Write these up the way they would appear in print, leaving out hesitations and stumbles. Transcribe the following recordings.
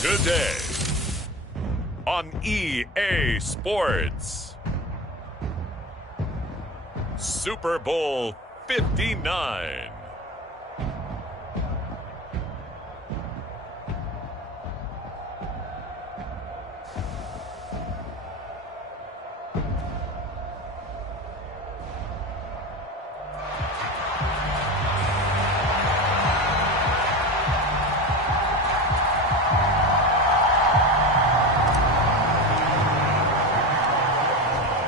Today on EA Sports, Super Bowl 59.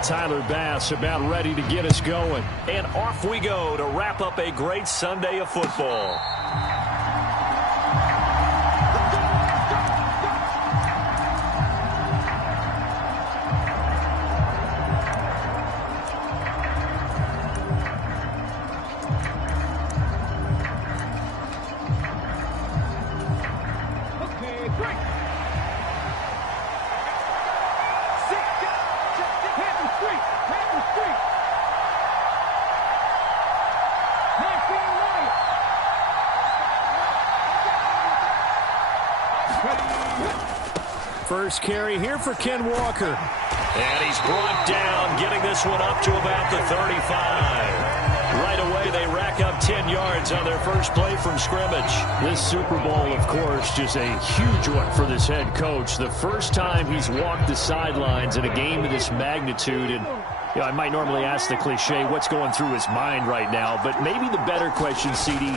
Tyler Bass about ready to get us going. And off we go to wrap up a great Sunday of football. First carry here for Ken Walker. And he's brought down, getting this one up to about the 35. Right away, they rack up 10 yards on their first play from scrimmage. This Super Bowl, of course, just a huge one for this head coach. The first time he's walked the sidelines in a game of this magnitude. And you know, I might normally ask the cliche, what's going through his mind right now? But maybe the better question, CD,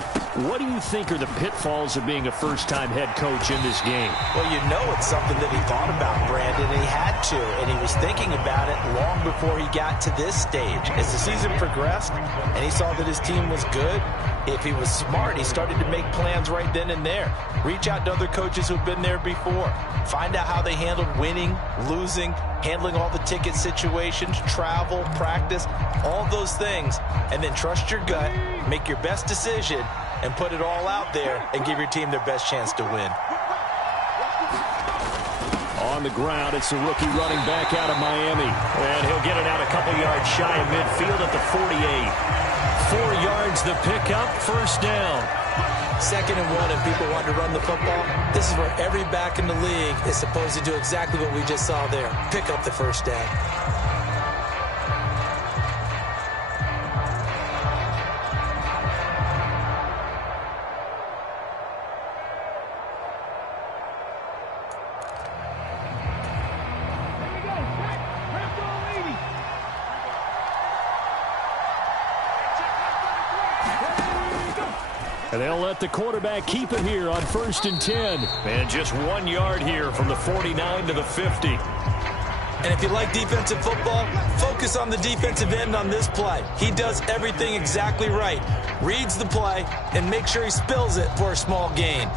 what do you think are the pitfalls of being a first-time head coach in this game? Well, you know it's something that he thought about, Brandon, and he had to, and he was thinking about it long before he got to this stage. As the season progressed and he saw that his team was good, if he was smart, he started to make plans right then and there. Reach out to other coaches who've been there before. Find out how they handled winning, losing, handling all the ticket situations, travel, practice, all those things, and then trust your gut, make your best decision, and put it all out there and give your team their best chance to win. On the ground, it's the rookie running back out of Miami. And he'll get it out a couple yards shy of midfield at the 48. 4 yards the pickup, first down. 2nd and 1, and people want to run the football. This is where every back in the league is supposed to do exactly what we just saw there. Pick up the first down. And they'll let the quarterback keep it here on 1st and 10. And just 1 yard here from the 49 to the 50. And if you like defensive football, focus on the defensive end on this play. He does everything exactly right. Reads the play and make sure he spills it for a small gain.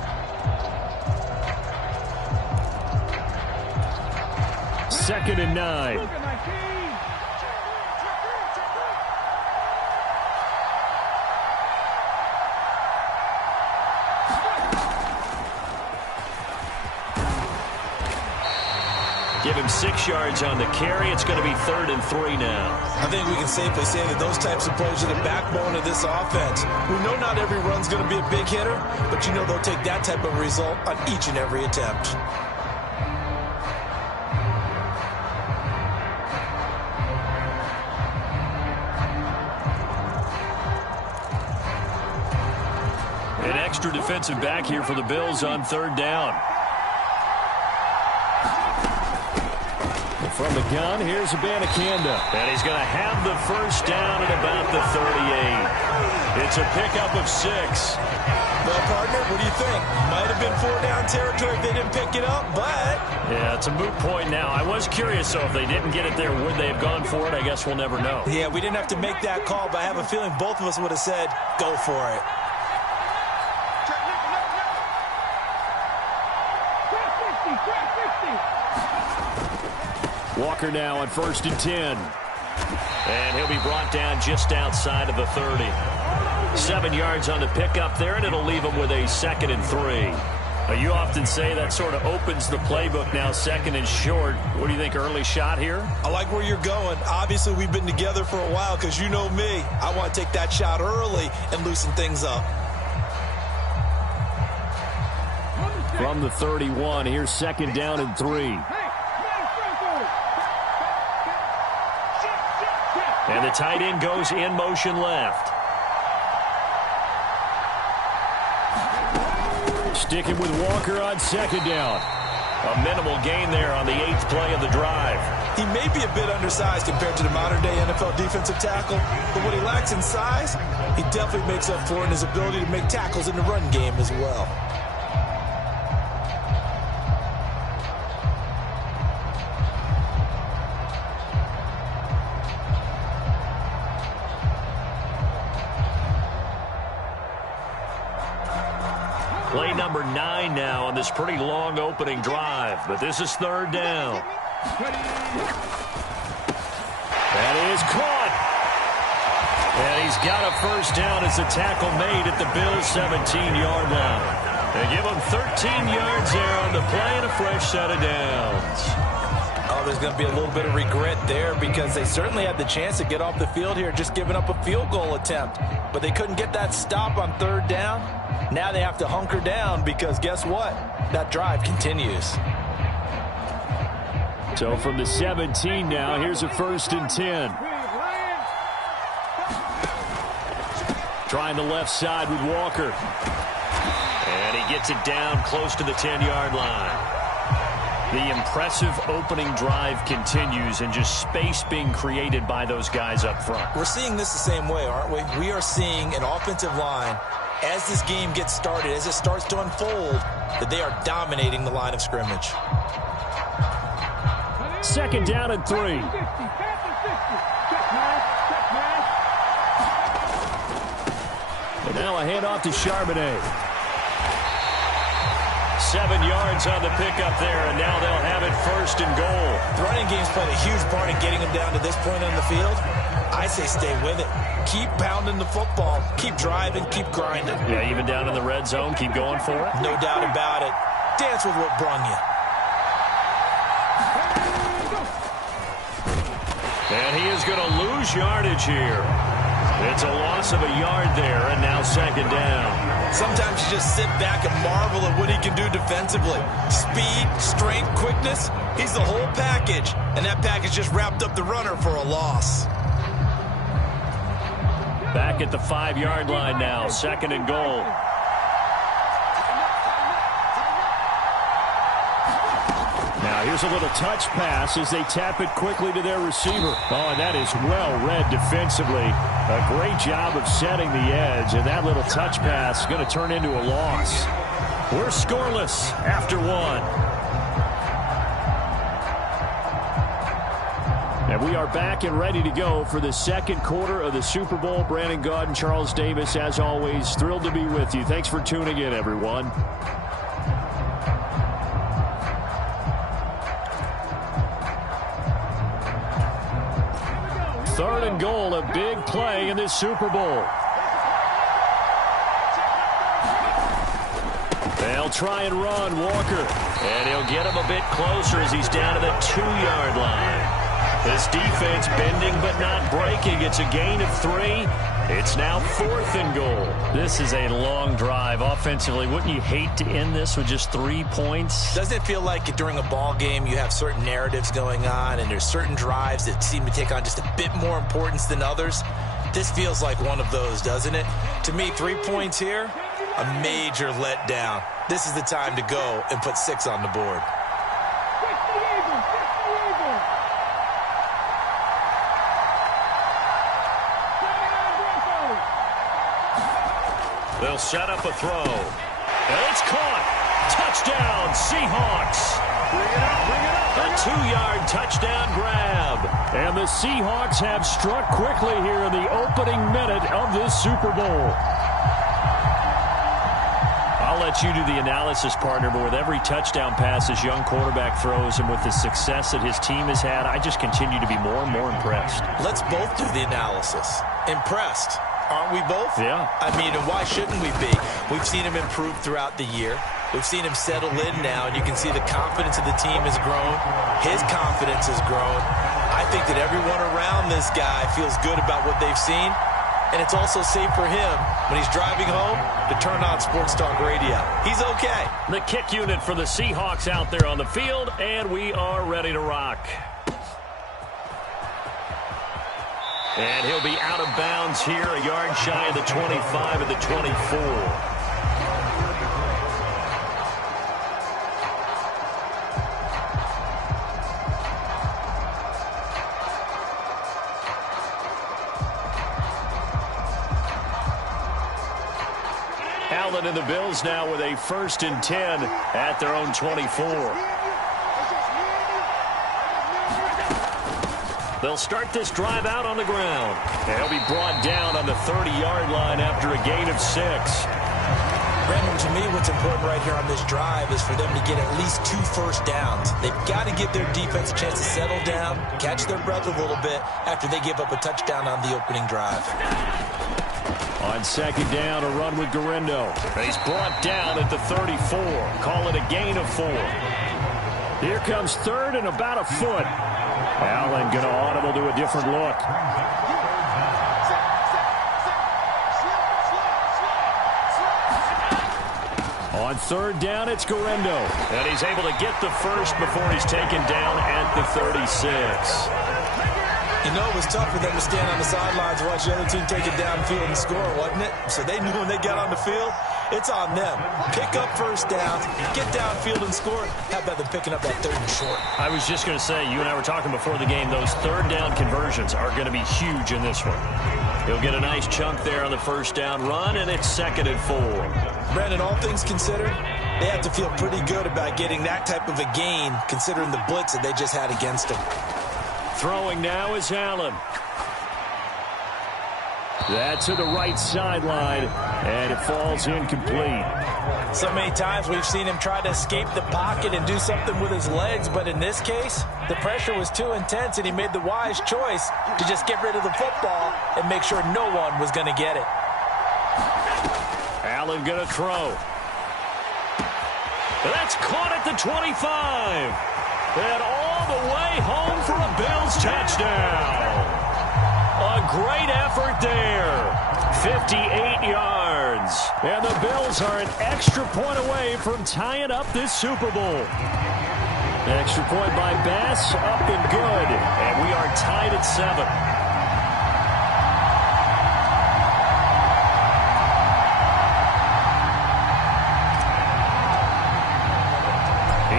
Second and 9. Give him 6 yards on the carry. It's going to be 3rd and 3 now. I think we can safely say that those types of plays are the backbone of this offense. We know not every run's going to be a big hitter, but you know they'll take that type of result on each and every attempt. An extra defensive back here for the Bills on 3rd down. From the gun, here's Abanikanda. And he's going to have the first down at about the 38. It's a pickup of 6. Well, partner, what do you think? Might have been 4-down territory if they didn't pick it up, but... Yeah, it's a moot point now. I was curious, so if they didn't get it there, would they have gone for it? I guess we'll never know. Yeah, we didn't have to make that call, but I have a feeling both of us would have said, go for it. Walker now on 1st and 10. And he'll be brought down just outside of the 30. 7 yards on the pickup there, and it'll leave him with a 2nd and 3. Now, you often say that sort of opens the playbook now, 2nd and short. What do you think, early shot here? I like where you're going. Obviously, we've been together for a while because you know me. I want to take that shot early and loosen things up. from the 31. Here's 2nd down and 3. And the tight end goes in motion left. Sticking with Walker on 2nd down. A minimal gain there on the 8th play of the drive. He may be a bit undersized compared to the modern-day NFL defensive tackle, but what he lacks in size, he definitely makes up for in his ability to make tackles in the run game as well. Play number 9 now on this pretty long opening drive, but this is 3rd down. That is caught. And he's got a 1st down as the tackle made at the Bills' 17-yard line. They give him 13 yards there on the play and a fresh set of downs. Oh, there's going to be a little bit of regret there because they certainly had the chance to get off the field here, just giving up a field goal attempt. But they couldn't get that stop on 3rd down. Now they have to hunker down because guess what? That drive continues. So from the 17 now, here's a 1st and 10. Trying the left side with Walker. And he gets it down close to the 10-yard line. The impressive opening drive continues and just space being created by those guys up front. We're seeing this the same way, aren't we? We are seeing an offensive line, as this game gets started, as it starts to unfold, that they are dominating the line of scrimmage. 2nd down and 3. And now a handoff to Charbonnet. 7 yards on the pickup there, and now they'll have it 1st and goal. The running game's played a huge part in getting them down to this point on the field. I say stay with it. Keep pounding the football. Keep driving. Keep grinding. Yeah, even down in the red zone, keep going for it. No doubt about it. Dance with what brung you. And he is going to lose yardage here. It's a loss of a yard there, and now 2nd down. Sometimes you just sit back and marvel at what he can do defensively. Speed, strength, quickness, he's the whole package. And that package just wrapped up the runner for a loss. Back at the 5-yard line now, 2nd and goal. Now here's a little touch pass as they tap it quickly to their receiver. Oh, and that is well read defensively. A great job of setting the edge, and that little touch pass is going to turn into a loss. We're scoreless after 1. And we are back and ready to go for the 2nd quarter of the Super Bowl. Brandon Gaudin, Charles Davis, as always, thrilled to be with you. Thanks for tuning in, everyone. Third and goal, a big play in this Super Bowl. They'll try and run Walker. And he'll get him a bit closer as he's down to the 2-yard line. This defense bending but not breaking. It's a gain of 3. It's now 4th and goal. This is a long drive offensively. Wouldn't you hate to end this with just 3 points? Doesn't it feel like during a ball game you have certain narratives going on and there's certain drives that seem to take on just a bit more importance than others? This feels like one of those, doesn't it? To me, 3 points here, a major letdown. This is the time to go and put 6 on the board. They'll set up a throw. And it's caught. Touchdown, Seahawks. Bring it up, bring it up. A 2-yard touchdown grab. And the Seahawks have struck quickly here in the opening minute of this Super Bowl. I'll let you do the analysis, partner, but with every touchdown pass this young quarterback throws and with the success that his team has had, I just continue to be more and more impressed. Let's both do the analysis. Impressed. Aren't we both? Yeah. I mean, and why shouldn't we be? We've seen him improve throughout the year. We've seen him settle in now, and you can see the confidence of the team has grown. His confidence has grown. I think that everyone around this guy feels good about what they've seen, and it's also safe for him when he's driving home to turn on Sports Talk Radio. He's okay. The kick unit for the Seahawks out there on the field, and we are ready to rock. And he'll be out of bounds here, a yard shy of the 25 at the 24. Allen and the Bills now with a 1st and 10 at their own 24. They'll start this drive out on the ground. And he'll be brought down on the 30-yard line after a gain of 6. Brandon, to me, what's important right here on this drive is for them to get at least 2 first downs. They've got to give their defense a chance to settle down, catch their breath a little bit after they give up a touchdown on the opening drive. On 2nd down, a run with Garindo. He's brought down at the 34. Call it a gain of 4. Here comes 3rd and about a foot. Allen going to audible to a different look. On 3rd down, it's Garindo. And he's able to get the first before he's taken down at the 36. You know, it was tough for them to stand on the sidelines and watch the other team take it downfield and score, wasn't it? So they knew when they got on the field, it's on them. Pick up first downs, get downfield and score. How about them picking up that 3rd and short? I was just going to say, you and I were talking before the game, those 3rd down conversions are going to be huge in this one. He'll get a nice chunk there on the 1st down run, and it's 2nd and 4. Brandon, all things considered, they have to feel pretty good about getting that type of a gain, considering the blitz that they just had against them. Throwing now is Allen. That's to the right sideline, and it falls incomplete. So many times we've seen him try to escape the pocket and do something with his legs, but in this case, the pressure was too intense, and he made the wise choice to just get rid of the football and make sure no one was going to get it. Allen going to throw. That's caught at the 25. And all the way home for a Bills touchdown. A great effort there. 58 yards. And the Bills are an extra point away from tying up this Super Bowl. Extra point by Bass, up and good. And we are tied at 7.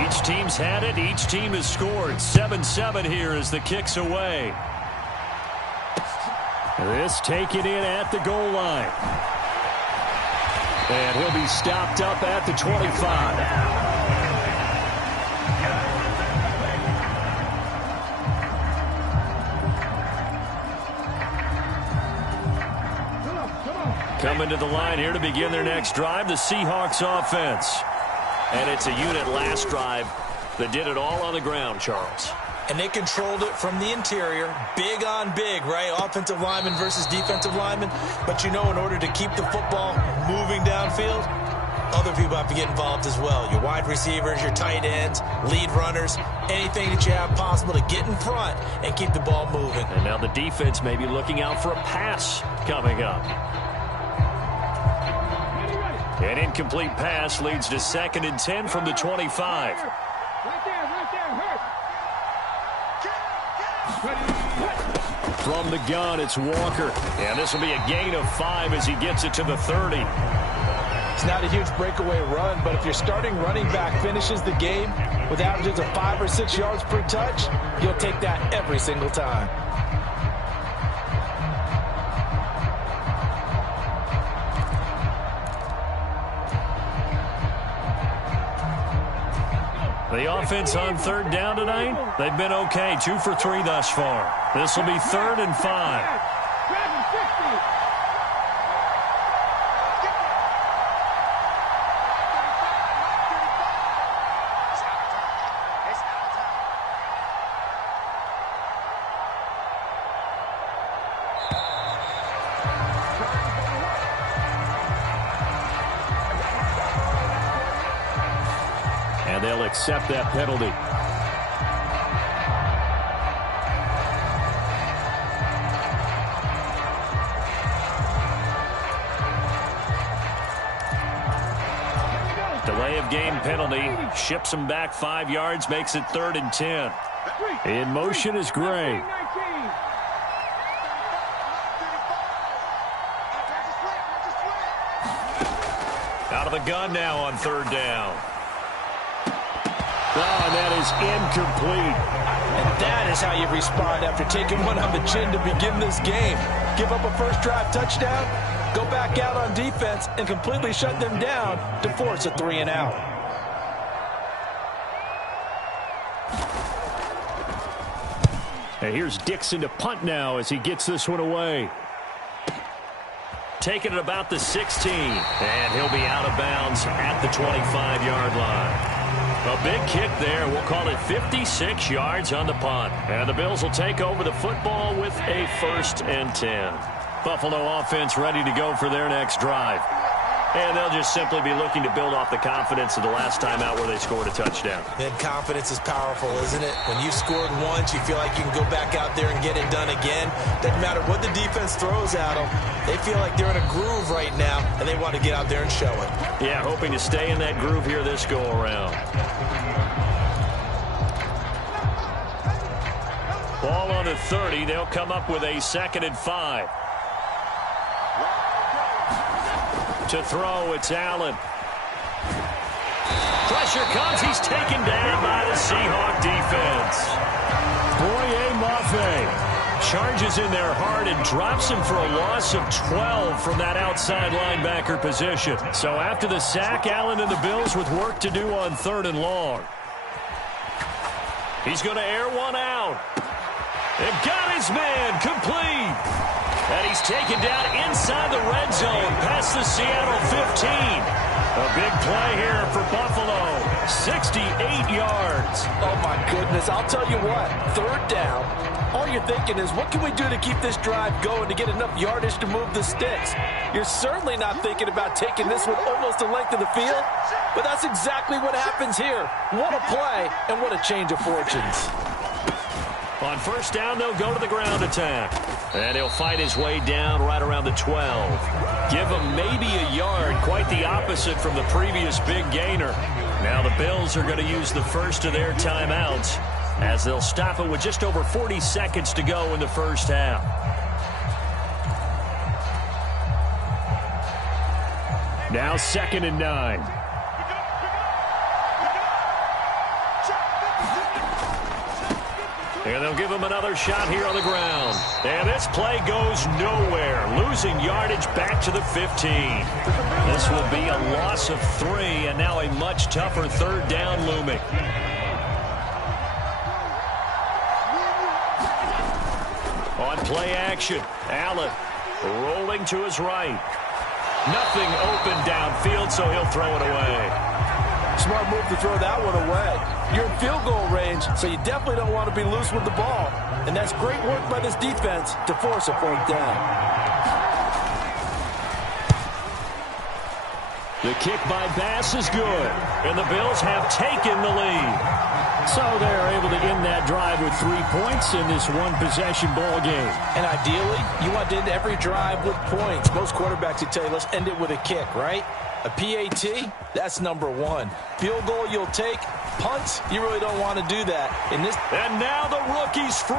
Each team's had it. Each team has scored. 7-7 here as the kick's away. This taken in at the goal line. And he'll be stopped up at the 25. Coming to the line here to begin their next drive, the Seahawks offense. And it's a unit last drive that did it all on the ground, Charles. And they controlled it from the interior. Big on big, right? Offensive lineman versus defensive lineman. But you know, in order to keep the football moving downfield, other people have to get involved as well. Your wide receivers, your tight ends, lead runners, anything that you have possible to get in front and keep the ball moving. And now the defense may be looking out for a pass coming up. An incomplete pass leads to 2nd and 10 from the 25. From the gun, it's Walker. And this will be a gain of 5 as he gets it to the 30. It's not a huge breakaway run, but if your starting running back finishes the game with averages of 5 or 6 yards per touch, you'll take that every single time. The offense on 3rd down tonight, they've been okay. 2 for 3 thus far. This will be 3rd and 5. And they'll accept that penalty. Delay of game penalty. Ships him back 5 yards, makes it 3rd and 10. In motion is Gray. Out of the gun now on 3rd down. Oh, and that is incomplete. And that is how you respond after taking one on the chin to begin this game. Give up a first drive touchdown, go back out on defense, and completely shut them down to force a 3 and out. And here's Dixon to punt now as he gets this one away. Taking it about the 16, and he'll be out of bounds at the 25-yard line. A big kick there. We'll call it 56 yards on the punt. And the Bills will take over the football with a 1st and 10. Buffalo offense ready to go for their next drive. And they'll just simply be looking to build off the confidence of the last time out where they scored a touchdown. And confidence is powerful, isn't it? When you've scored once, you feel like you can go back out there and get it done again. Doesn't matter what the defense throws at them. They feel like they're in a groove right now, and they want to get out there and show it. Yeah, hoping to stay in that groove here this go-around. Ball on the 30. They'll come up with a 2nd and 5. To throw, it's Allen. Pressure comes. He's taken down by the Seahawk defense. Boye Mafe Charges in there hard and drops him for a loss of 12 from that outside linebacker position. So after the sack, Allen and the Bills with work to do on 3rd and long. He's going to air one out. And got his man complete. And he's taken down inside the red zone past the Seattle 15. A big play here for Buffalo. 68 yards. Oh, my goodness. I'll tell you what. 3rd down. All you're thinking is, what can we do to keep this drive going to get enough yardage to move the sticks? You're certainly not thinking about taking this one almost the length of the field. But that's exactly what happens here. What a play and what a change of fortunes. On 1st down, they'll go to the ground attack. And he'll fight his way down right around the 12. Give him maybe a yard, quite the opposite from the previous big gainer. Now the Bills are going to use the first of their timeouts as they'll stop it with just over 40 seconds to go in the 1st half. Now 2nd and 9. And they'll give him another shot here on the ground. And this play goes nowhere. Losing yardage back to the 15. This will be a loss of 3, and now a much tougher 3rd down looming. On play action, Allen rolling to his right. Nothing open downfield, so he'll throw it away. Smart move to throw that one away. You're in field goal range, so you definitely don't want to be loose with the ball. And that's great work by this defense to force a 4th down. The kick by Bass is good. And the Bills have taken the lead. So they're able to end that drive with 3 points in this one-possession ball game. And ideally, you want to end every drive with points. Most quarterbacks would tell you, let's end it with a kick, right? A PAT, that's number 1. Field goal you'll take. Punts, you really don't want to do that. And now the rookie's free.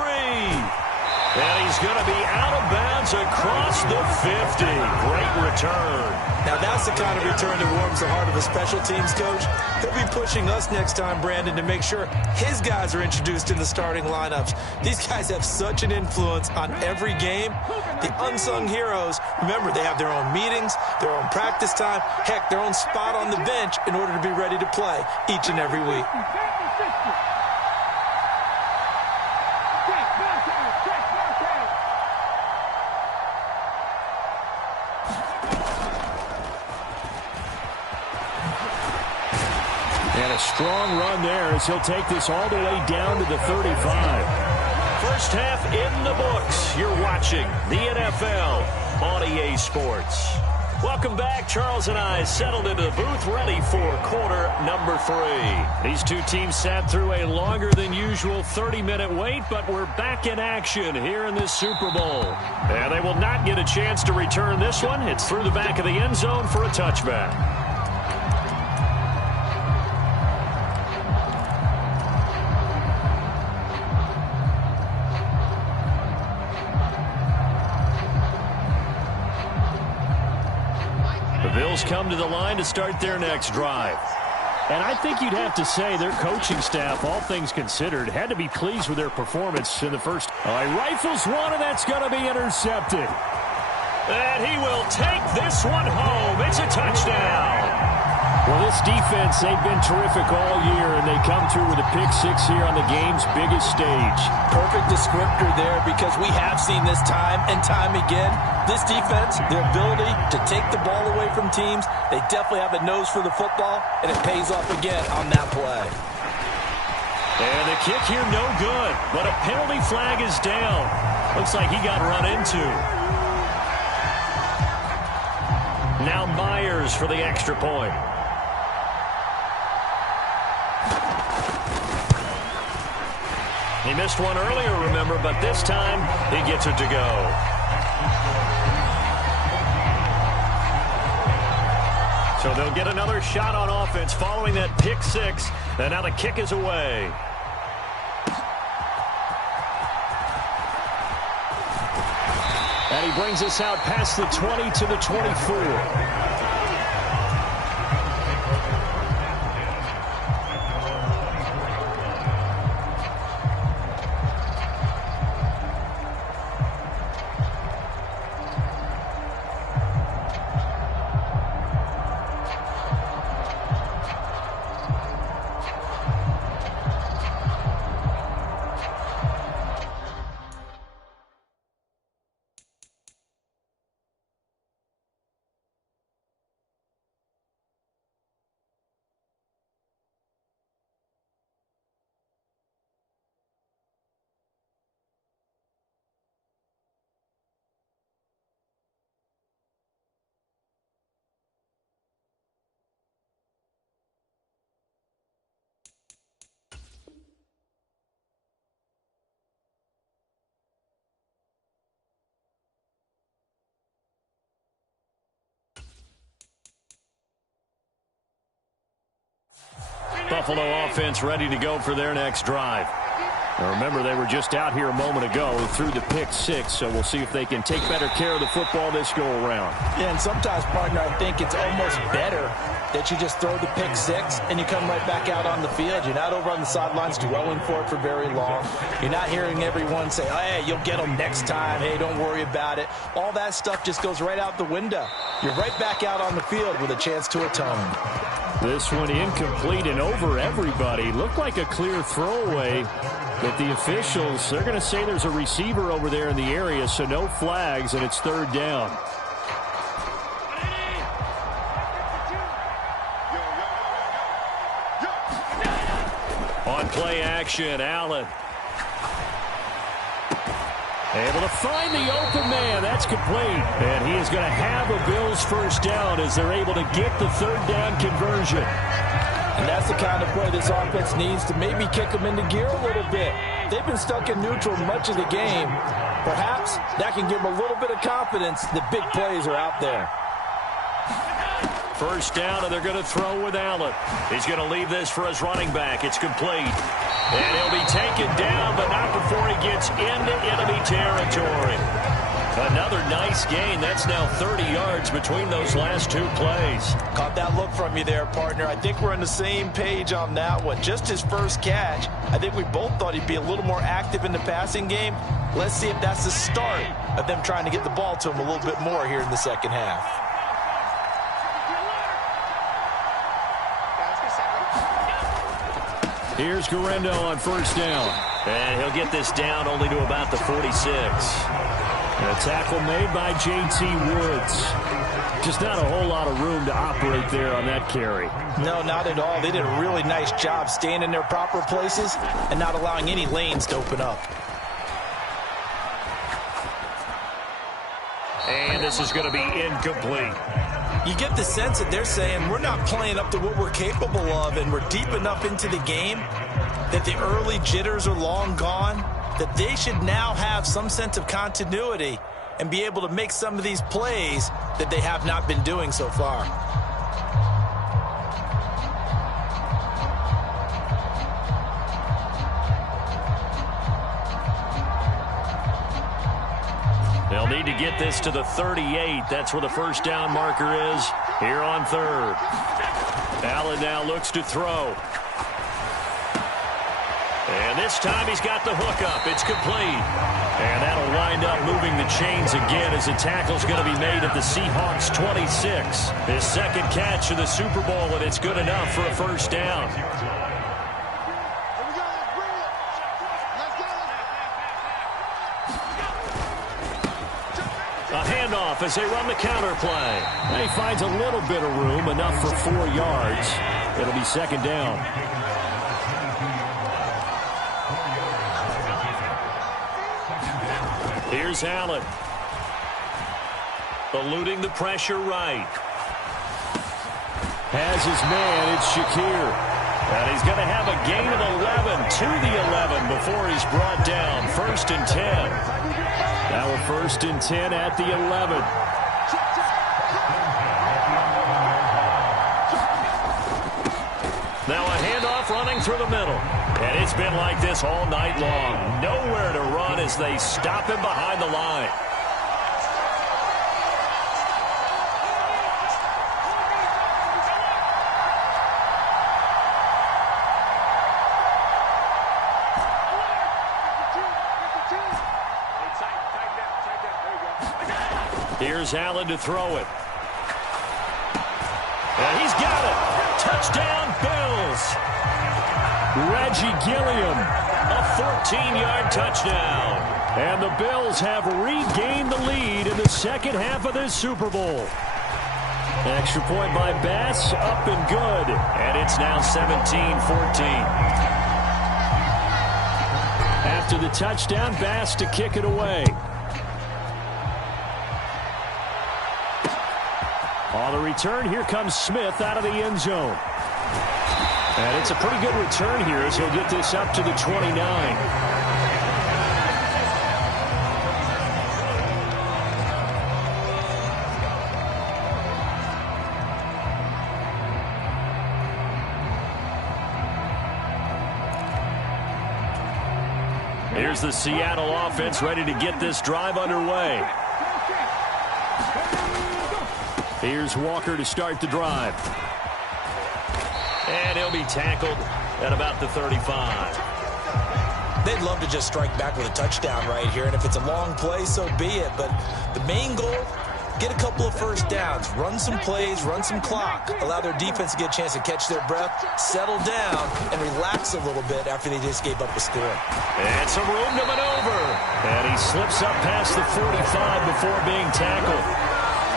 And he's going to be out of bounds across the 50. Great return. Now that's the kind of return that warms the heart of a special teams coach. He'll be pushing us next time, Brandon, to make sure his guys are introduced in the starting lineups. These guys have such an influence on every game. The unsung heroes, remember, they have their own meetings, their own practice time, heck, their own spot on the bench in order to be ready to play each and every week. And a strong run there as he'll take this all the way down to the 35. First half in the books. You're watching the NFL on EA Sports. Welcome back. Charles and I settled into the booth ready for quarter number 3. These two teams sat through a longer than usual 30-minute wait, but we're back in action here in this Super Bowl. And they will not get a chance to return this one. It's through the back of the end zone for a touchback. The Bills come to the line to start their next drive. And I think you'd have to say their coaching staff, all things considered, had to be pleased with their performance in the first. All right, rifles one, and that's going to be intercepted. And he will take this one home. It's a touchdown. Well, this defense, they've been terrific all year, and they come through with a pick-6 here on the game's biggest stage. Perfect descriptor there, because we have seen this time and time again. This defense, their ability to take the ball away from teams, they definitely have a nose for the football, and it pays off again on that play. And the kick here no good, but a penalty flag is down. Looks like he got run into. Now Myers for the extra point. He missed one earlier, remember, but this time he gets it to go. So they'll get another shot on offense following that pick-6, and now the kick is away. And he brings us out past the 20 to the 24. Buffalo offense ready to go for their next drive. Now remember, they were just out here a moment ago through the pick-6, so we'll see if they can take better care of the football this go-around. Yeah, and sometimes, partner, I think it's almost better that you just throw the pick-6 and you come right back out on the field. You're not over on the sidelines dwelling for it for very long. You're not hearing everyone say, oh, hey, you'll get them next time. Hey, don't worry about it. All that stuff just goes right out the window. You're right back out on the field with a chance to atone. This one incomplete and over everybody. Looked like a clear throwaway, but the officials, they're going to say there's a receiver over there in the area, so no flags, and it's third down. On play action, Allen. Able to find the open man. That's complete. And he is going to have a Bills first down as they're able to get the third down conversion. And that's the kind of play this offense needs to maybe kick them into gear a little bit. They've been stuck in neutral much of the game. Perhaps that can give them a little bit of confidence that big plays are out there. First down, and they're going to throw with Allen. He's going to leave this for his running back. It's complete. And he'll be taken down, but not before he gets into enemy territory. Another nice gain. That's now 30 yards between those last two plays. Caught that look from you there, partner. I think we're on the same page on that one. Just his first catch. I think we both thought he'd be a little more active in the passing game. Let's see if that's the start of them trying to get the ball to him a little bit more here in the second half. Here's Guerrero on first down. And he'll get this down only to about the 46. And a tackle made by J.T. Woods. Just not a whole lot of room to operate there on that carry. No, not at all. They did a really nice job staying in their proper places and not allowing any lanes to open up. And this is going to be incomplete. You get the sense that they're saying we're not playing up to what we're capable of, and we're deep enough into the game that the early jitters are long gone, that they should now have some sense of continuity and be able to make some of these plays that they have not been doing so far. They'll need to get this to the 38. That's where the first down marker is. Here on third. Allen now looks to throw. And this time he's got the hook up. It's complete. And that'll wind up moving the chains again as the tackle's going to be made at the Seahawks 26. His second catch of the Super Bowl, and it's good enough for a first down. A handoff as they run the counter play. And he finds a little bit of room, enough for 4 yards. It'll be second down. Here's Allen. Eluding the pressure right. Has his man, it's Shakir. And he's going to have a gain of 11 to the 11 before he's brought down. 1st and 10. Now a 1st and 10 at the 11. Now a handoff running through the middle. And it's been like this all night long. Nowhere to run as they stop him behind the line. Here's Allen to throw it. And he's got it. Touchdown, Bills. Reggie Gilliam. A 14-yard touchdown. And the Bills have regained the lead in the second half of this Super Bowl. Extra point by Bass, up and good. And it's now 17-14. After the touchdown, Bass to kick it away. On the return, here comes Smith out of the end zone. And it's a pretty good return here as he'll get this up to the 29. Here's the Seattle offense ready to get this drive underway. Here's Walker to start the drive. And he'll be tackled at about the 35. They'd love to just strike back with a touchdown right here, and if it's a long play, so be it. But the main goal, get a couple of first downs, run some plays, run some clock, allow their defense to get a chance to catch their breath, settle down, and relax a little bit after they just gave up a score. And some room to maneuver. And he slips up past the 45 before being tackled.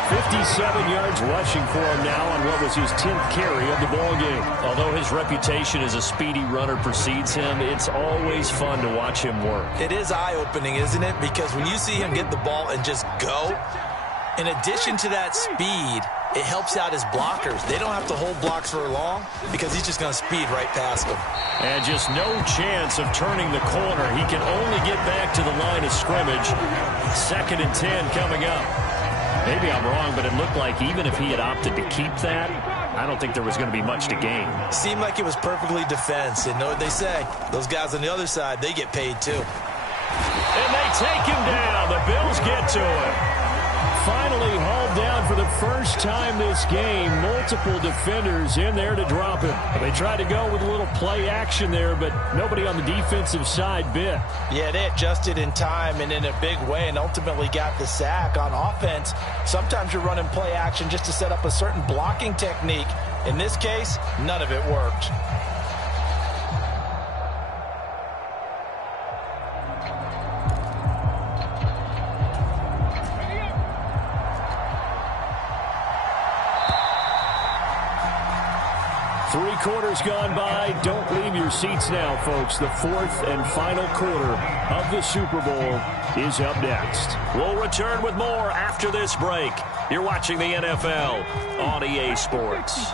57 yards rushing for him now on what was his 10th carry of the ballgame. Although his reputation as a speedy runner precedes him, it's always fun to watch him work. It is eye-opening, isn't it? Because when you see him get the ball and just go, in addition to that speed, it helps out his blockers. They don't have to hold blocks for long because he's just going to speed right past them. And just no chance of turning the corner. He can only get back to the line of scrimmage. 2nd and 10 coming up. Maybe I'm wrong, but it looked like even if he had opted to keep that, I don't think there was going to be much to gain. Seemed like it was perfectly defense. And know what they say? Those guys on the other side, they get paid too. And they take him down. The Bills get to him. Finally hauled down for the first time this game. Multiple defenders in there to drop him. They tried to go with a little play action there, but nobody on the defensive side bit. Yeah, they adjusted in time and in a big way and ultimately got the sack. On offense, sometimes you're running play action just to set up a certain blocking technique. In this case, none of it worked. Three quarters gone by. Don't leave your seats now, folks. The 4th and final quarter of the Super Bowl is up next. We'll return with more after this break. You're watching the NFL on EA Sports.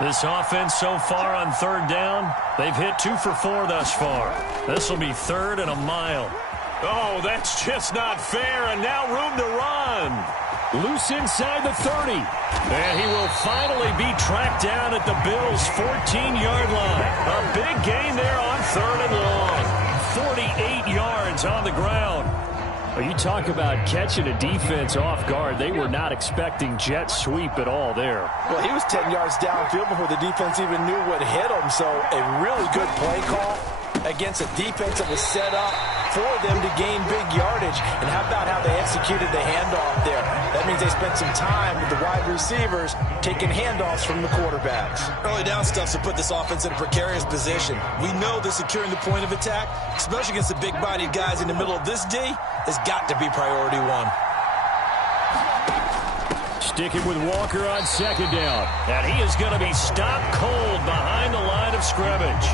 This offense so far on 3rd down, they've hit 2 for 4 thus far. This will be 3rd and a mile. Oh, that's just not fair, and now room to run. Loose inside the 30. And he will finally be tracked down at the Bills' 14-yard line. A big gain there on 3rd and long. 48 yards on the ground. Well, you talk about catching a defense off guard. They were not expecting jet sweep at all there. Well, he was 10 yards downfield before the defense even knew what hit him. So a really good play call against a defense that was set up for them to gain big yardage. And how about how they executed the handoff there? That means they spent some time with the wide receivers taking handoffs from the quarterbacks. Early down stuff to put this offense in a precarious position. We know that securing the point of attack, especially against the big-bodied guys in the middle of this D, has got to be priority one. Sticking with Walker on second down. And he is going to be stopped cold behind the line of scrimmage.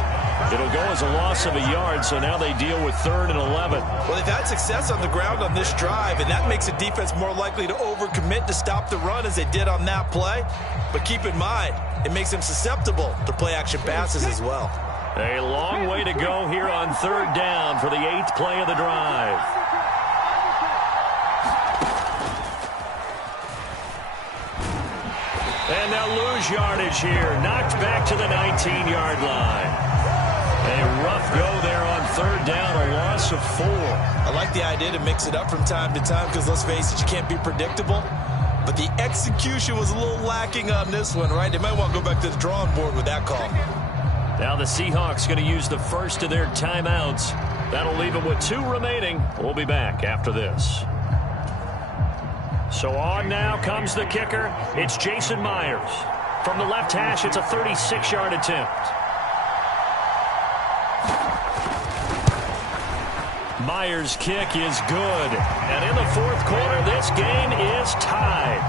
It'll go as a loss of a yard, so now they deal with 3rd and 11. Well, they've had success on the ground on this drive, and that makes a defense more likely to overcommit to stop the run as they did on that play. But keep in mind, it makes them susceptible to play-action passes as well. A long way to go here on 3rd down for the 8th play of the drive. And they'll lose yardage here. Knocked back to the 19-yard line. A rough go there on 3rd down, a loss of 4. I like the idea to mix it up from time to time because, let's face it, you can't be predictable. But the execution was a little lacking on this one, right? They might want to go back to the drawing board with that call. Now the Seahawks going to use the first of their timeouts. That'll leave them with 2 remaining. We'll be back after this. So on now comes the kicker. It's Jason Myers. From the left hash, it's a 36-yard attempt. Myers' kick is good. And in the 4th quarter, this game is tied.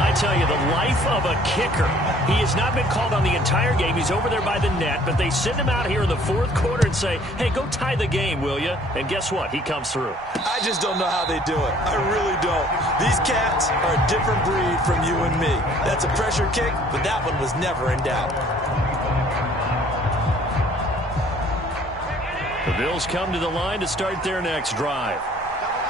I tell you, the life of a kicker. He has not been called on the entire game. He's over there by the net, but they send him out here in the 4th quarter and say, hey, go tie the game, will you? And guess what? He comes through. I just don't know how they do it. I really don't. These cats are a different breed from you and me. That's a pressure kick, but that one was never in doubt. The Bills come to the line to start their next drive.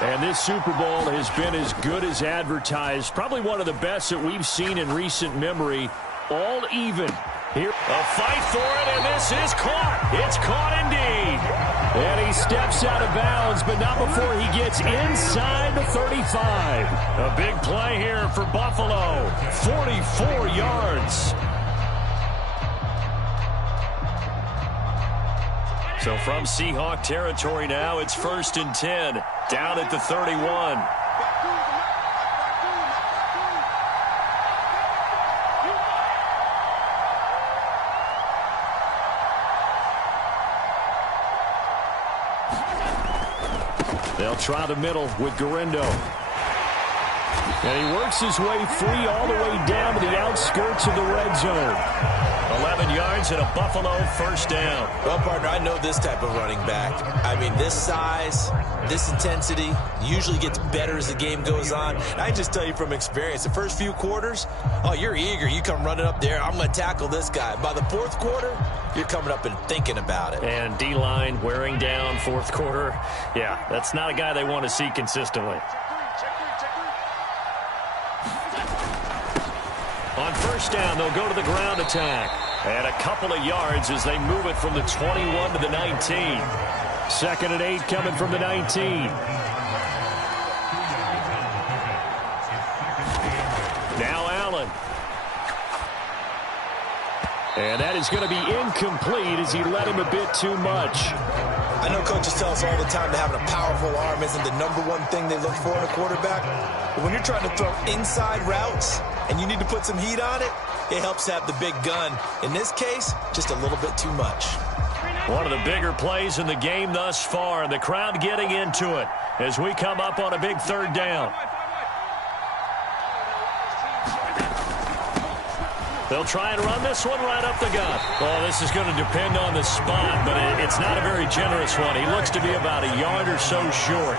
And this Super Bowl has been as good as advertised. Probably one of the best that we've seen in recent memory. All even. Here, a fight for it, and this is caught. It's caught indeed. And he steps out of bounds, but not before he gets inside the 35. A big play here for Buffalo. 44 yards. So from Seahawk territory now, it's 1st and 10. Down at the 31. They'll try the middle with Garindo. And he works his way free all the way down to the outskirts of the red zone. 11 yards and a Buffalo 1st down. Well, partner, I know this type of running back. I mean, this size, this intensity usually gets better as the game goes on. And I just tell you from experience, the first few quarters, oh, you're eager. You come running up there, I'm going to tackle this guy. By the 4th quarter, you're coming up and thinking about it. And D-line wearing down 4th quarter. Yeah, that's not a guy they want to see consistently. On 1st down, they'll go to the ground attack. And a couple of yards as they move it from the 21 to the 19. 2nd and 8 coming from the 19. Now Allen. And that is going to be incomplete as he led him a bit too much. I know coaches tell us all the time that having a powerful arm isn't the #1 thing they look for in a quarterback. But when you're trying to throw inside routes and you need to put some heat on it, it helps have the big gun. In this case, just a little bit too much. One of the bigger plays in the game thus far. The crowd getting into it as we come up on a big 3rd down. They'll try and run this one right up the gut. Well, this is going to depend on the spot, but it's not a very generous one. He looks to be about a yard or so short.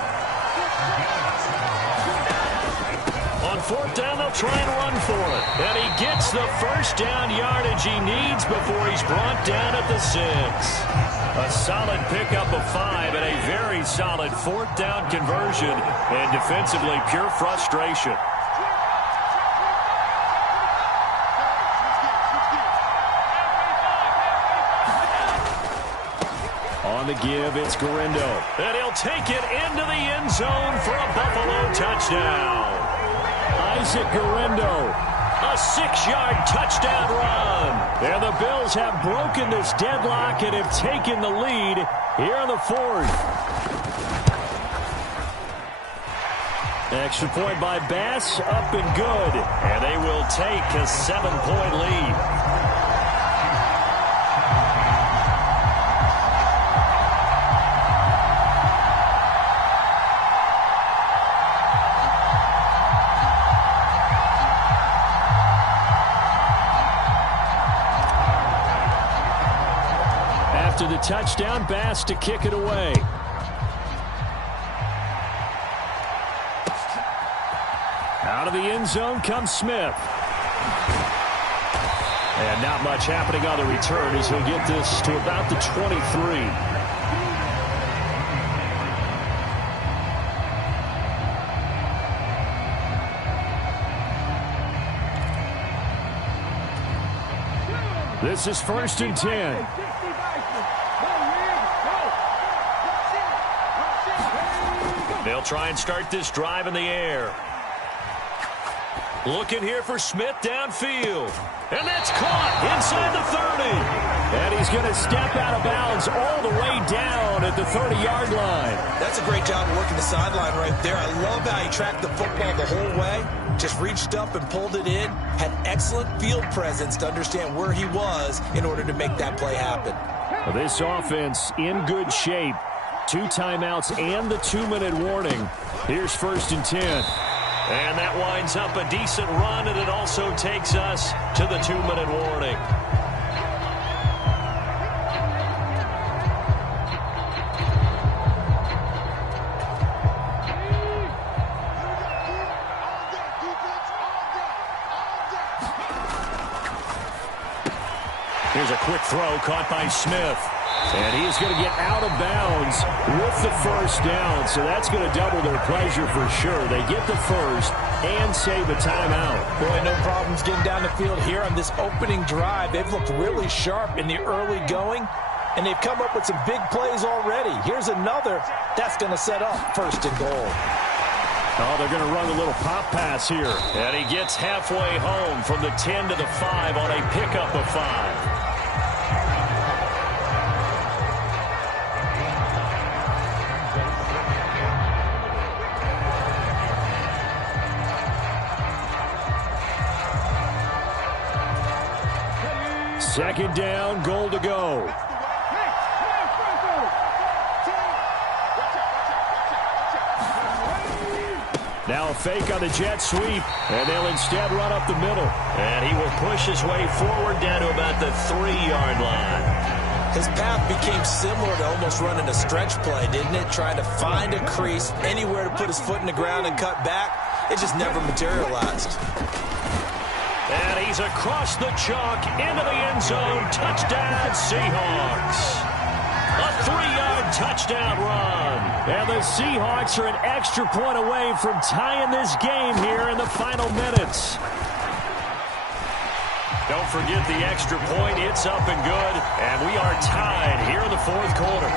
On 4th down, they'll try and run for it. And he gets the 1st down yardage he needs before he's brought down at the 6. A solid pickup of 5 and a very solid 4th down conversion. And defensively, pure frustration. On the give. It's Garindo. And he'll take it into the end zone for a Buffalo touchdown. Isaac Garindo. A 6-yard touchdown run. And the Bills have broken this deadlock and have taken the lead here in the fourth. Extra point by Bass, up and good. And they will take a 7-point lead. After the touchdown, Bass to kick it away. Out of the end zone comes Smith. And not much happening on the return as he'll get this to about the 23. This is 1st and 10. They'll try and start this drive in the air. Looking here for Smith downfield. And that's caught inside the 30. And he's going to step out of bounds all the way down at the 30-yard line. That's a great job of working the sideline right there. I love how he tracked the football the whole way. Just reached up and pulled it in. Had excellent field presence to understand where he was in order to make that play happen. Well, this offense in good shape. 2 timeouts and the 2-minute warning. Here's 1st and 10. And that winds up a decent run, and it also takes us to the 2-minute warning. Here's a quick throw caught by Smith. And he is going to get out of bounds with the first down. So that's going to double their pleasure for sure. They get the first and save a timeout. Boy, no problems getting down the field here on this opening drive. They've looked really sharp in the early going, and they've come up with some big plays already. Here's another that's going to set up 1st and goal. Oh, they're going to run a little pop pass here. And he gets halfway home from the 10 to the 5 on a pickup of 5. Second down, goal to go. Now a fake on the jet sweep, and they'll instead run up the middle. And he will push his way forward down to about the 3-yard line. His path became similar to almost running a stretch play, didn't it? Trying to find a crease, anywhere to put his foot in the ground and cut back. It just never materialized. And he's across the chalk into the end zone. Touchdown, Seahawks. A 3-yard touchdown run. And the Seahawks are an extra point away from tying this game here in the final minutes. Don't forget the extra point. It's up and good. And we are tied here in the 4th quarter.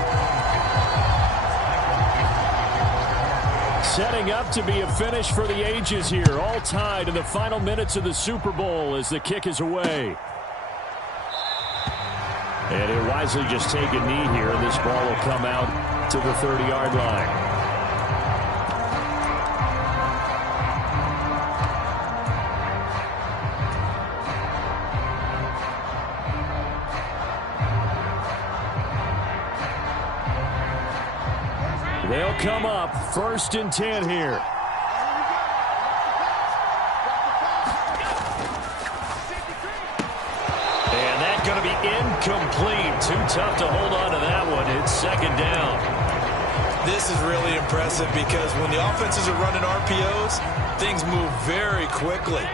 Setting up to be a finish for the ages here. All tied in the final minutes of the Super Bowl as the kick is away. And he'll wisely just take a knee here, and this ball will come out to the 30-yard line. They'll come up 1st and 10 here. And that's going to be incomplete. Too tough to hold on to that one. It's 2nd down. This is really impressive because when the offenses are running RPOs, things move very quickly.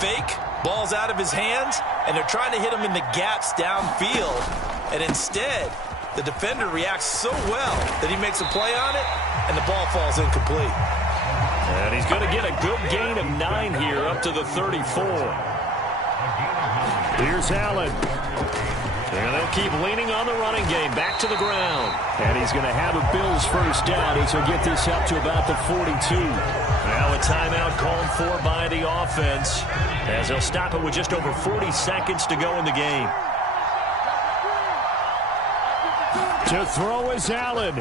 Fake, ball's out of his hands, and they're trying to hit him in the gaps downfield. And instead, the defender reacts so well that he makes a play on it, and the ball falls incomplete. And he's going to get a good gain of 9 here up to the 34. Here's Allen. And they'll keep leaning on the running game. Back to the ground. And he's going to have a Bills first down as he'll get this up to about the 42. Now a timeout called for by the offense as they'll stop it with just over 40 seconds to go in the game. To throw is Allen.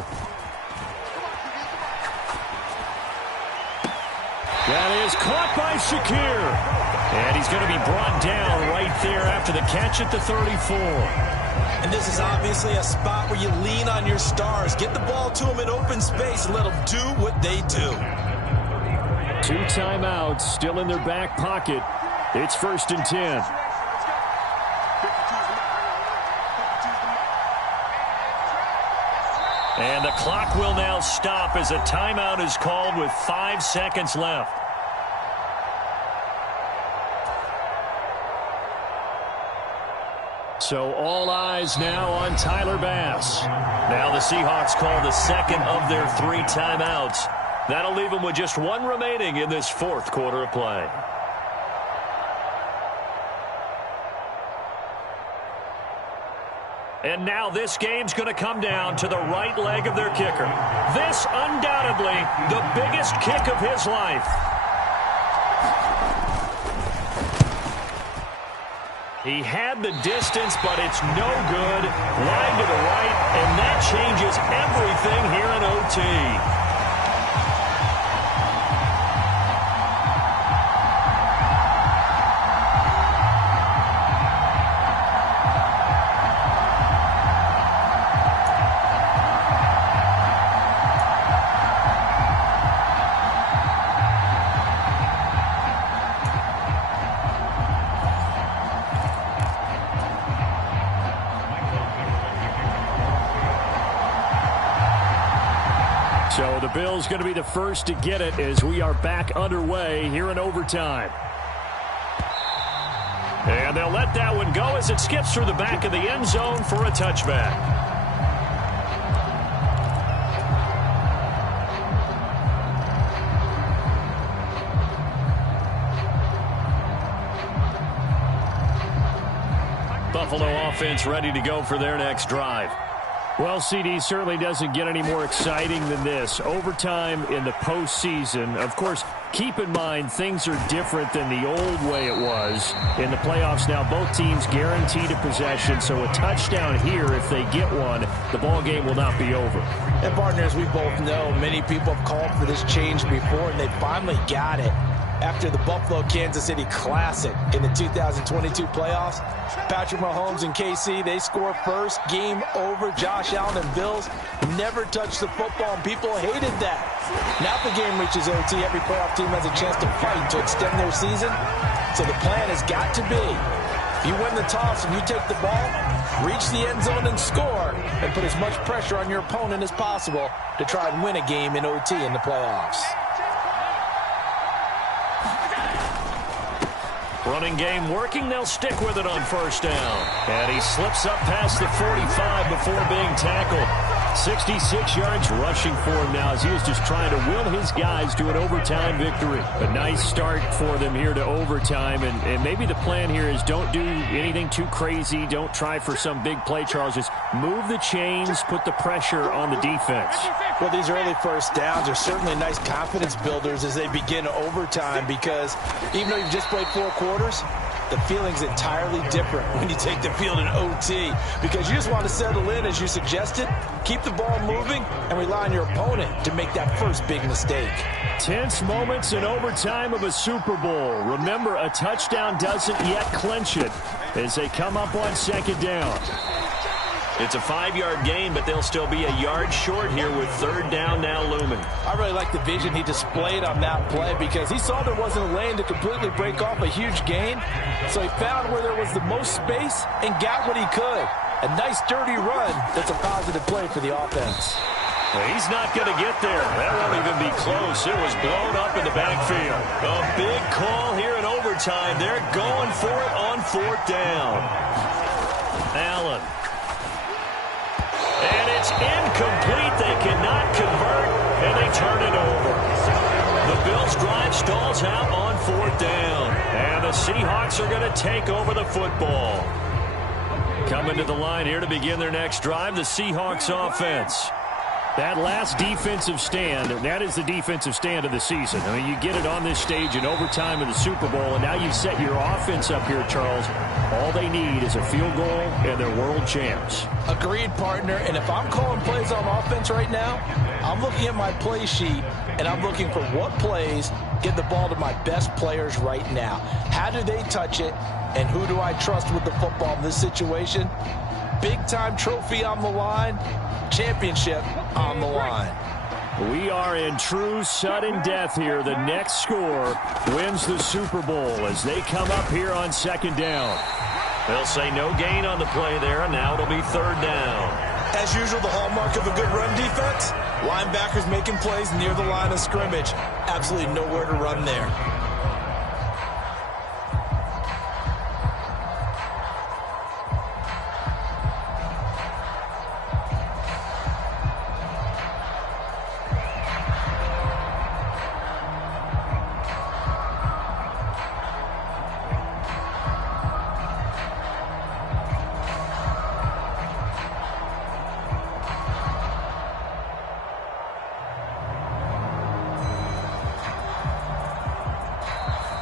That is caught by Shakir. And he's going to be brought down right there after the catch at the 34. And this is obviously a spot where you lean on your stars. Get the ball to them in open space and let them do what they do. 2 timeouts still in their back pocket. It's 1st and 10. And the clock will now stop as a timeout is called with 5 seconds left. So all eyes now on Tyler Bass. Now the Seahawks call the second of their 3 timeouts. That'll leave them with just 1 remaining in this 4th quarter of play. And now this game's going to come down to the right leg of their kicker. This undoubtedly the biggest kick of his life. He had the distance, but it's no good. Wide to the right, and that changes everything here in OT. So the Bills going to be the first to get it as we are back underway here in overtime. And they'll let that one go as it skips through the back of the end zone for a touchback. Buffalo offense ready to go for their next drive. Well, CD, certainly doesn't get any more exciting than this. Overtime in the postseason. Of course, keep in mind things are different than the old way it was. In the playoffs now, both teams guaranteed a possession, so a touchdown here, if they get one, the ball game will not be over. And, partners, we both know many people have called for this change before, and they finally got it. After the Buffalo-Kansas City Classic in the 2022 playoffs, Patrick Mahomes and KC, they score first, game over. Josh Allen and Bills never touched the football, and people hated that. Now if the game reaches OT, every playoff team has a chance to fight to extend their season. So the plan has got to be, if you win the toss and you take the ball, reach the end zone and score, and put as much pressure on your opponent as possible to try and win a game in OT in the playoffs. Running game working. They'll stick with it on first down. And he slips up past the 45 before being tackled. 66 yards rushing for him now as he was just trying to will his guys to an overtime victory. A nice start for them here to overtime. And maybe the plan here is don't do anything too crazy. Don't try for some big play, Charles. Just move the chains, put the pressure on the defense. Well, these early first downs are certainly nice confidence builders as they begin overtime because even though you've just played 4 quarters, the feeling's entirely different when you take the field in OT because you just want to settle in, as you suggested, keep the ball moving, and rely on your opponent to make that first big mistake. Tense moments in overtime of a Super Bowl. Remember, a touchdown doesn't yet clinch it as they come up on second down. It's a 5-yard gain, but they'll still be a yard short here with third down now looming. I really like the vision he displayed on that play because he saw there wasn't a lane to completely break off a huge gain. So he found where there was the most space and got what he could. A nice dirty run that's a positive play for the offense. Well, he's not going to get there. That won't even be close. It was blown up in the backfield. A big call here in overtime. They're going for it on fourth down. Allen. And it's incomplete. They cannot convert, and they turn it over. The Bills' drive stalls out on fourth down. And the Seahawks are going to take over the football. Coming to the line here to begin their next drive, the Seahawks offense. That last defensive stand, that is the defensive stand of the season. I mean, you get it on this stage in overtime of the Super Bowl, and now you've set your offense up here, Charles. All they need is a field goal, and they're world champs. Agreed, partner. And if I'm calling plays on offense right now, I'm looking at my play sheet, and I'm looking for what plays get the ball to my best players right now. How do they touch it, and who do I trust with the football in this situation? Big-time trophy on the line. Championship on the line. We are in true sudden death here. The next score wins the Super Bowl as they come up here on second down. They'll say no gain on the play there, and now it'll be third down. As usual, the hallmark of a good run defense, linebackers making plays near the line of scrimmage. Absolutely nowhere to run there.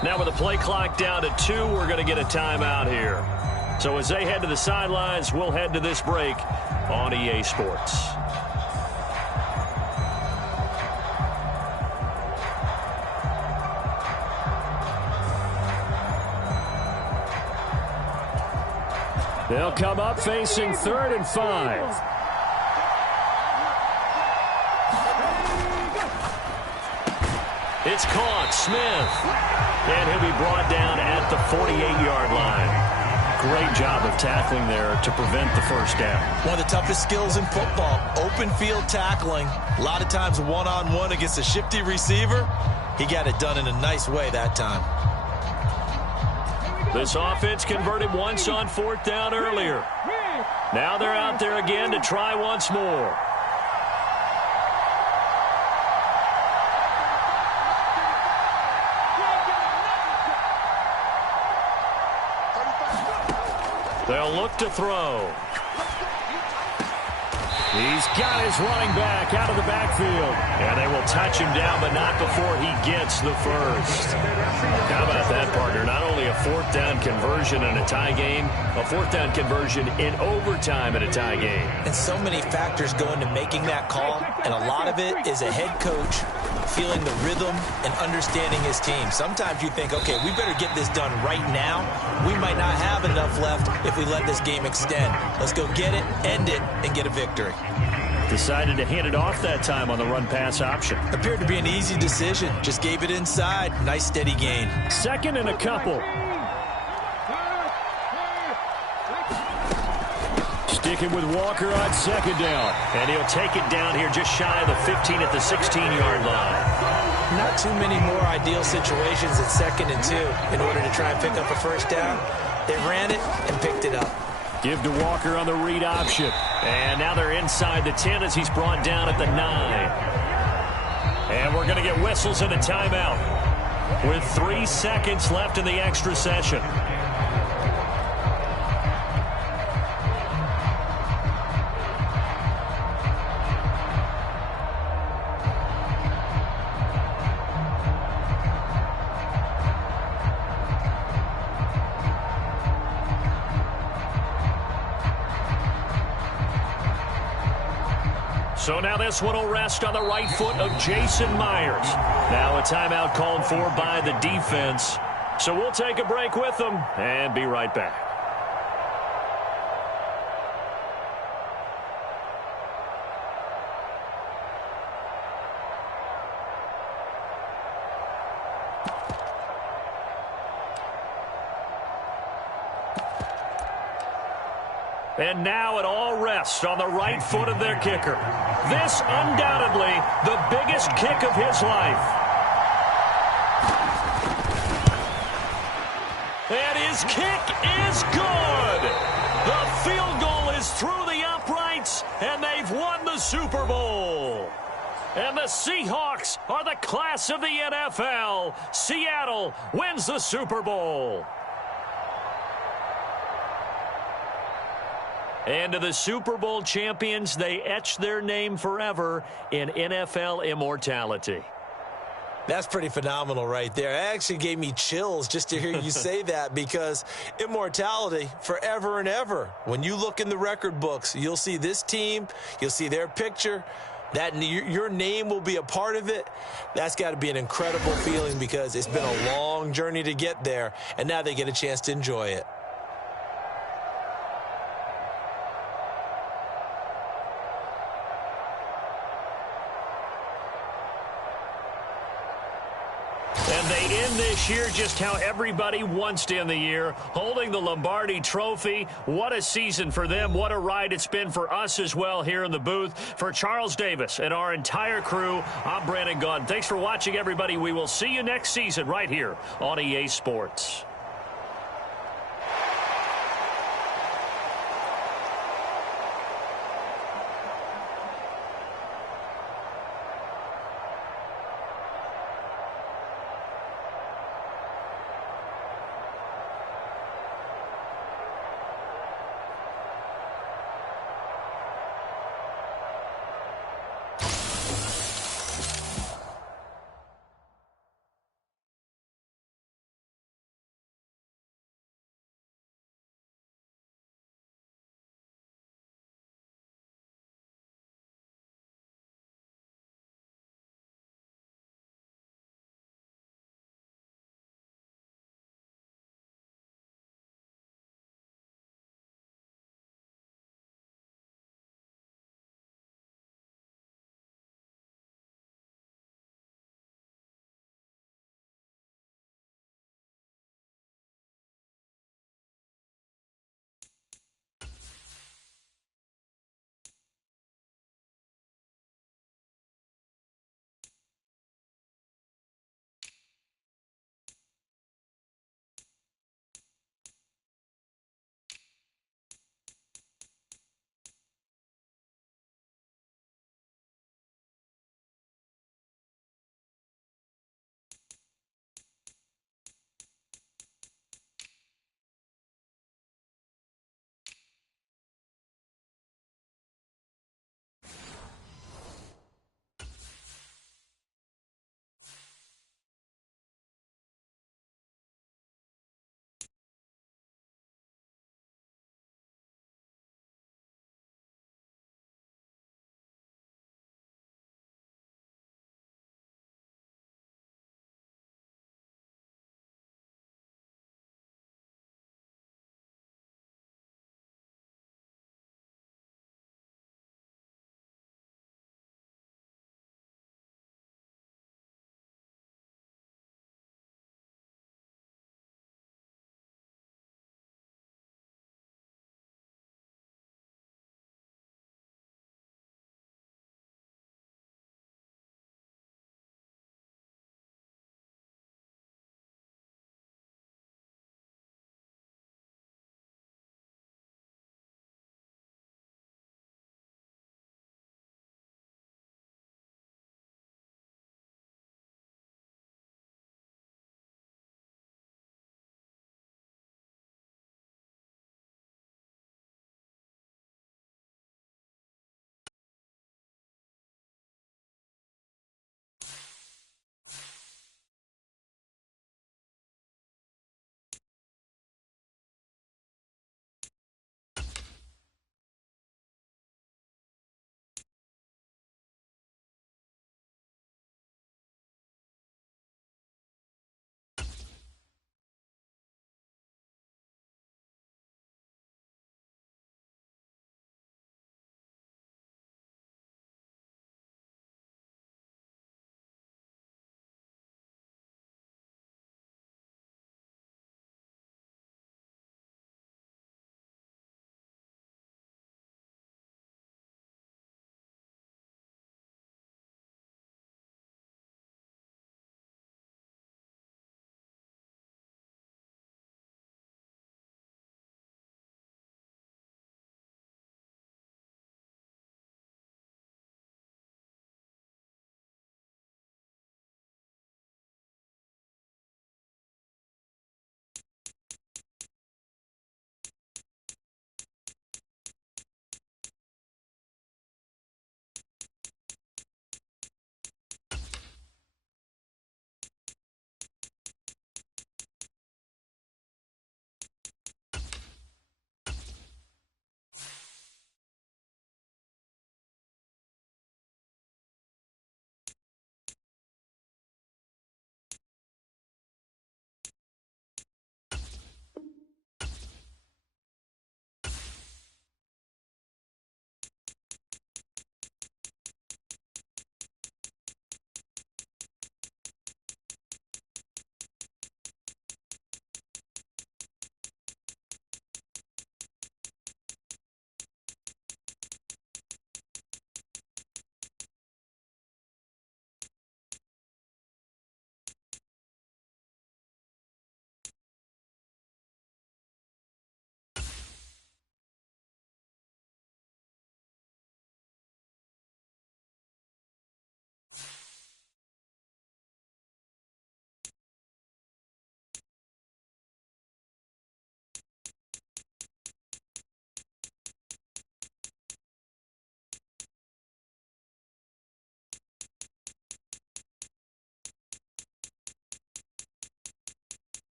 Now with the play clock down to 2, we're going to get a timeout here. So as they head to the sidelines, we'll head to this break on EA Sports. They'll come up facing 3rd and 5. It's caught, Smith. And he'll be brought down at the 48-yard line. Great job of tackling there to prevent the first down. One of the toughest skills in football, open field tackling. A lot of times one-on-one against a shifty receiver. He got it done in a nice way that time. This offense converted once on 4th down earlier. Now they're out there again to try once more. They'll look to throw. He's got his running back out of the backfield. And they will touch him down, but not before he gets the first. How about that, partner? Not only a 4th down conversion in a tie game, a 4th down conversion in overtime in a tie game. And so many factors go into making that call, and a lot of it is a head coach feeling the rhythm and understanding his team. Sometimes you think, okay, we better get this done right now. We might not have enough left if we let this game extend. Let's go get it, end it, and get a victory. Decided to hand it off that time on the run-pass option. Appeared to be an easy decision. Just gave it inside. Nice, steady gain. 2nd and a couple. Sticking with Walker on 2nd down. And he'll take it down here just shy of the 15 at the 16-yard line. Not too many more ideal situations at 2nd and 2 in order to try and pick up a first down. They ran it and picked it up. Give to Walker on the read option. And now they're inside the 10 as he's brought down at the 9. And we're going to get whistles and a timeout with 3 seconds left in the extra session. So now this one will rest on the right foot of Jason Myers. Now a timeout called for by the defense. So we'll take a break with them and be right back. And now it all rests on the right foot of their kicker. This undoubtedly the biggest kick of his life. And his kick is good. The field goal is through the uprights, and they've won the Super Bowl. And the Seahawks are the class of the NFL. Seattle wins the Super Bowl. And to the Super Bowl champions, they etch their name forever in NFL immortality. That's pretty phenomenal right there. It actually gave me chills just to hear you say that, because immortality forever and ever. When you look in the record books, you'll see this team, you'll see their picture, that your name will be a part of it. That's got to be an incredible feeling, because it's been a long journey to get there, and now they get a chance to enjoy it. And they end this year just how everybody wants to end the year, holding the Lombardi Trophy. What a season for them. What a ride it's been for us as well here in the booth. For Charles Davis and our entire crew, I'm Brandon Gaudin. Thanks for watching, everybody. We will see you next season right here on EA Sports.